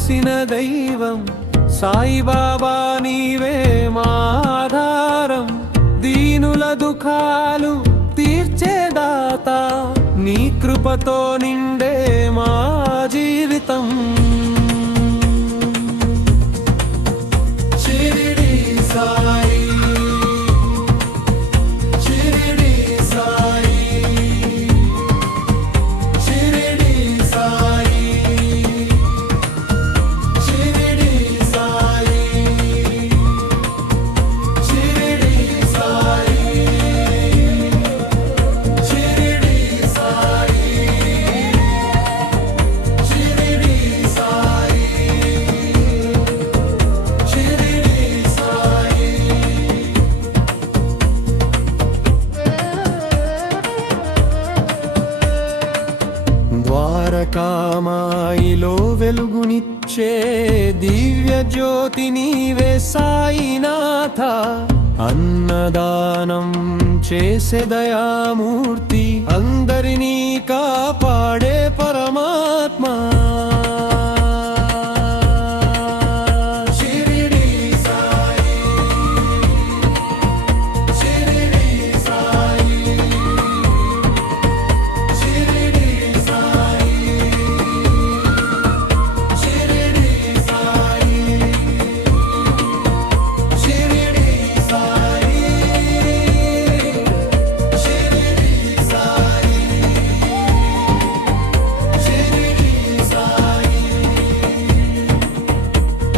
వెలసిన దైవం సాయిబాబా నీవే మా ఆధారం, దీనుల దుఃఖాలు తీర్చే దాత, నీ కృపతో నిండే మా జీవితం. షిరిడి సాయి, షిరిడి సాయి, షిరిడి సాయి, షిరిడి సాయి, షిరిడి సాయి, షిరిడి సాయి, షిరిడి సాయి, షిరిడి సాయి. ద్వారకామాయిలో వెలుగునిచ్చే దివ్య జ్యోతి నీవే సాయినాథ, అన్నదానం చేసే దయామూర్తి, అందరినీ కాపాడే పరమాత్మ. షిరిడి సాయి, షిరిడి సాయి, షిరిడి సాయి, షిరిడి సాయి, షిరిడి సాయి, షిరిడి సాయి, షిరిడి సాయి,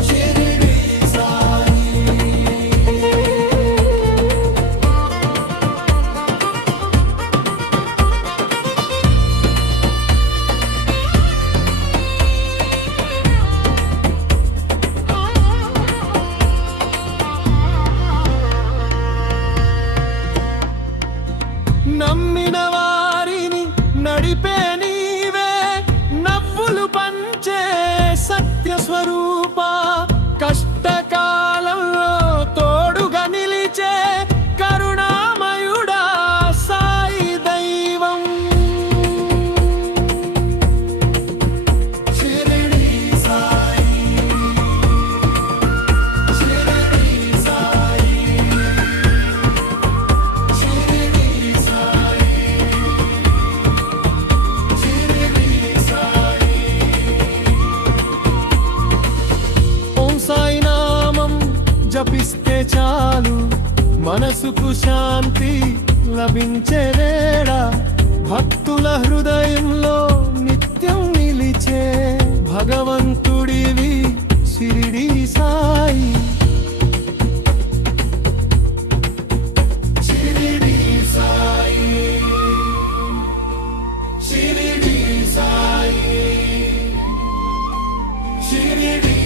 షిరిడి సాయి. నమ్మిన వారిని నడిపే నీవే, నవ్వులు పంచే సత్య స్వరూప, కష్టకాలంలో తోడుగా నిలిచే కరుణామయుడా సాయి దైవం. షిరిడి సాయి, షిరిడి సాయి, షిరిడి సాయి, షిరిడి సాయి. ఓం సాయి నామం జపిస్తే చాలు, మనసుకు శాంతి లభించే వేళ, భక్తుల హృదయంలో నిత్యం నిలిచే భగవంతుడివి షిరిడి సాయి. షిరిడి సాయి, షిరిడి సాయి, షిరిడి